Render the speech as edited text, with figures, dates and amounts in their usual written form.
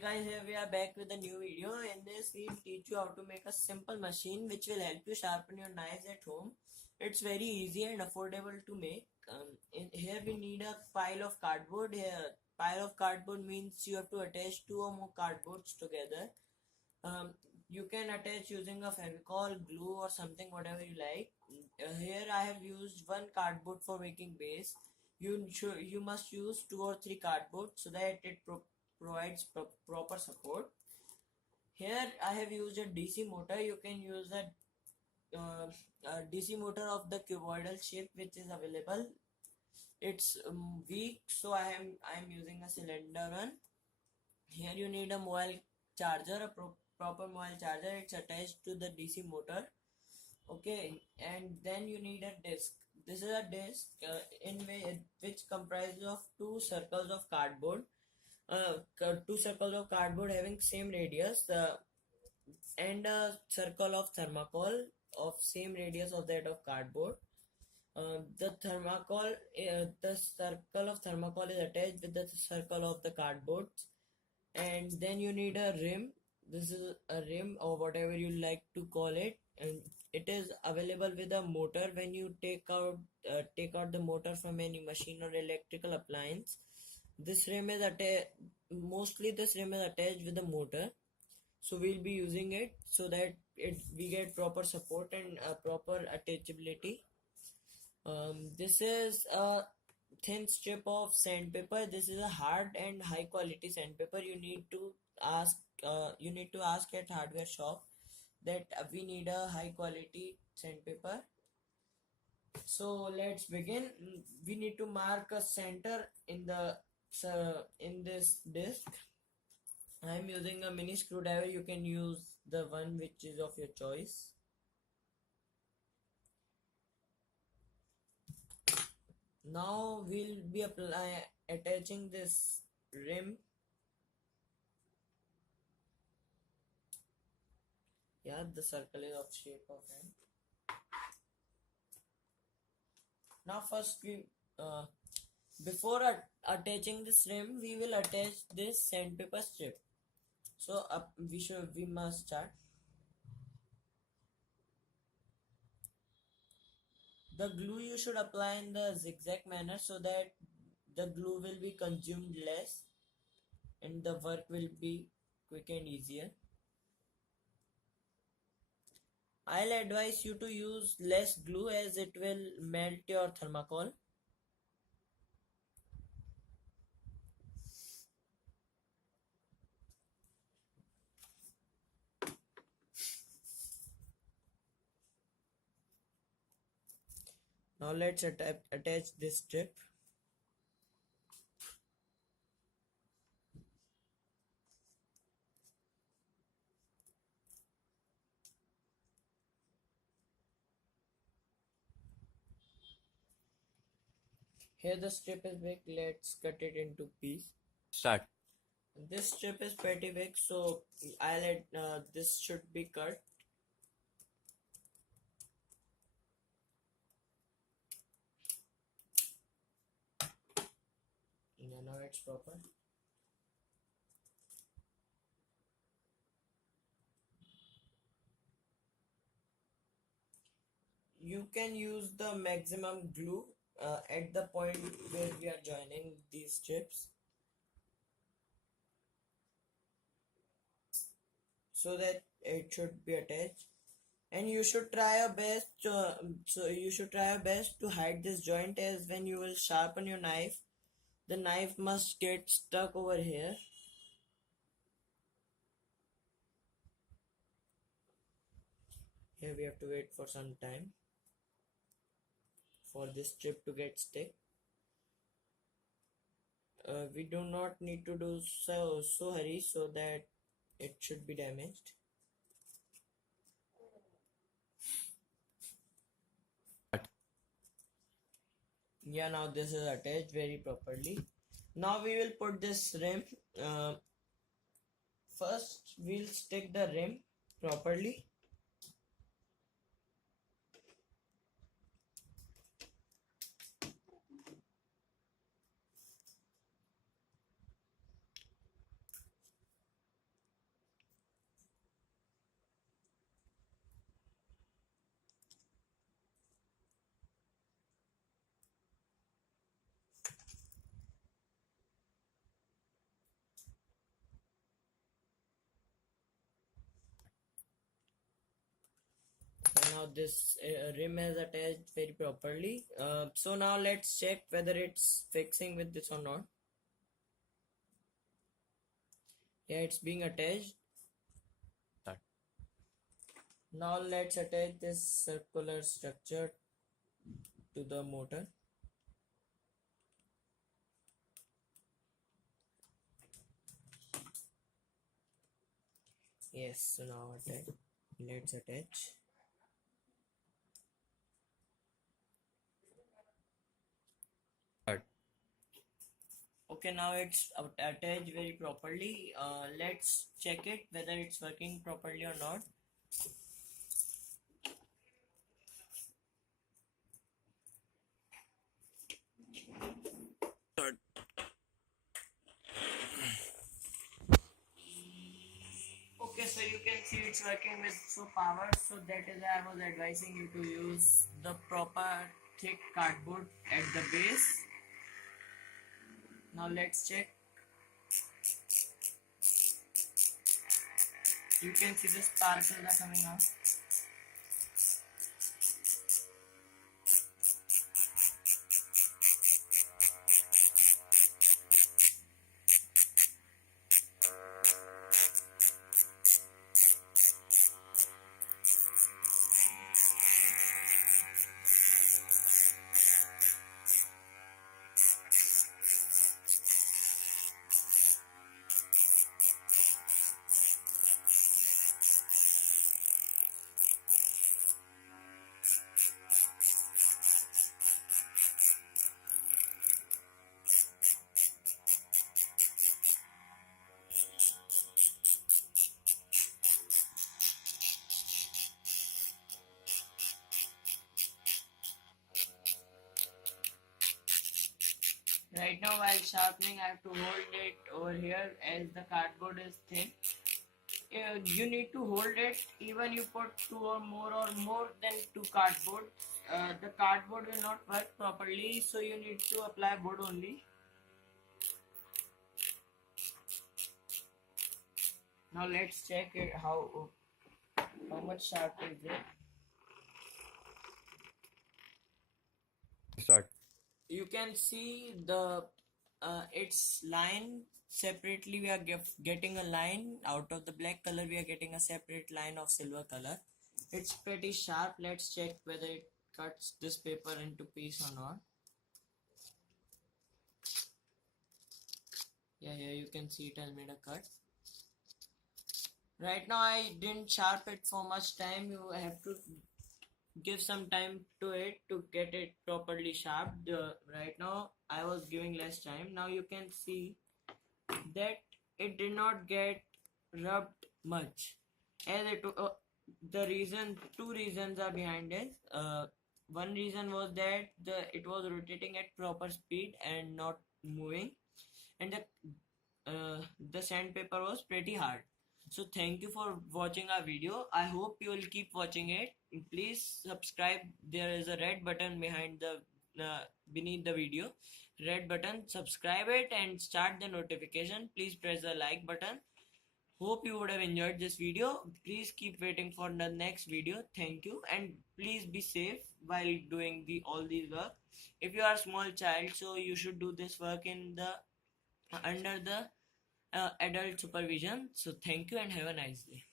guys, here we are back with a new video. In this we'll teach you how to make a simple machine which will help you sharpen your knives at home. It's very easy and affordable to make. Here we need a pile of cardboard. Here pile of cardboard means you have to attach two or more cardboards together. You can attach using a Fevicol, glue or something whatever you like. Here I have used one cardboard for making base. You must use two or three cardboard so that it provides proper support. Here I have used a DC motor. You can use a DC motor of the cuboidal shape which is available. It's weak, so I am using a cylinder one. Here you need a mobile charger, proper mobile charger. It's attached to the DC motor. Okay, and then you need a disc. This is a disc which comprises of two circles of cardboard. Two circles of cardboard having same radius and a circle of thermocol of same radius of that of cardboard. The circle of thermocol is attached with the circle of the cardboard, and then you need a rim. This is a rim or whatever you like to call it, and it is available with a motor. When you take out the motor from any machine or electrical appliance, this rim is mostly this rim is attached with the motor, so we'll be using it so that we get proper support and proper attachability. This is a thin strip of sandpaper. This is a hard and high quality sandpaper. You need to ask at hardware shop that we need a high quality sandpaper. So let's begin. We need to mark a center in this disc. I am using a mini screwdriver. You can use the one which is of your choice. Now we'll be attaching this rim. Yeah, the circle is of shape of hand. Now first before attaching this rim, we will attach this sandpaper strip. So we must start. The glue you should apply in the zigzag manner so that the glue will be consumed less and the work will be quick and easier. I'll advise you to use less glue as it will melt your thermocol. Now let's attach this strip. Here the strip is big. Let's cut it into pieces. Start. This strip is pretty big, so this should be cut. Yeah, now it's proper. You can use the maximum glue at the point where we are joining these strips, so that it should be attached. And you should try your best. To hide this joint, as when you will sharpen your knife, the knife must get stuck over here. Here we have to wait for some time for this strip to get stick. We do not need to do so hurry so that it should be damaged. Yeah, now this is attached very properly. Now we will put this rim. First we'll stick the rim properly. this rim has attached very properly. So now let's check whether it's fixing with this or not. Yeah, it's being attached. Now let's attach this circular structure to the motor. Yes, so now let's attach. Okay, now it's attached very properly. Let's check it whether it's working properly or not. Okay, so you can see it's working with power. So that is why I was advising you to use the proper thick cardboard at the base. Now let's check. You can see the sparkles are coming out. Right now while sharpening I have to hold it over here as the cardboard is thin. You need to hold it even you put two or more than two cardboard. The cardboard will not work properly, so you need to apply wood only. Now let's check it how much sharp is it. Start. You can see the its line separately. We are getting a line out of the black color. We are getting a separate line of silver color. It's pretty sharp. Let's check whether it cuts this paper into piece or not. Yeah, here you can see it has made a cut. Right now I didn't sharp it for much time. You have to give some time to it to get it properly sharp. Right now I was giving less time. Now you can see that it did not get rubbed much, as it two reasons are behind it. One reason was that it was rotating at proper speed and not moving, and the sandpaper was pretty hard. So thank you for watching our video. I hope you will keep watching it. Please subscribe. There is a red button behind the beneath the video. Red button. Subscribe it and start the notification. Please press the like button. Hope you would have enjoyed this video. Please keep waiting for the next video. Thank you, and please be safe while doing all these work. If you are a small child, so you should do this work in the under the adult supervision. So thank you and have a nice day.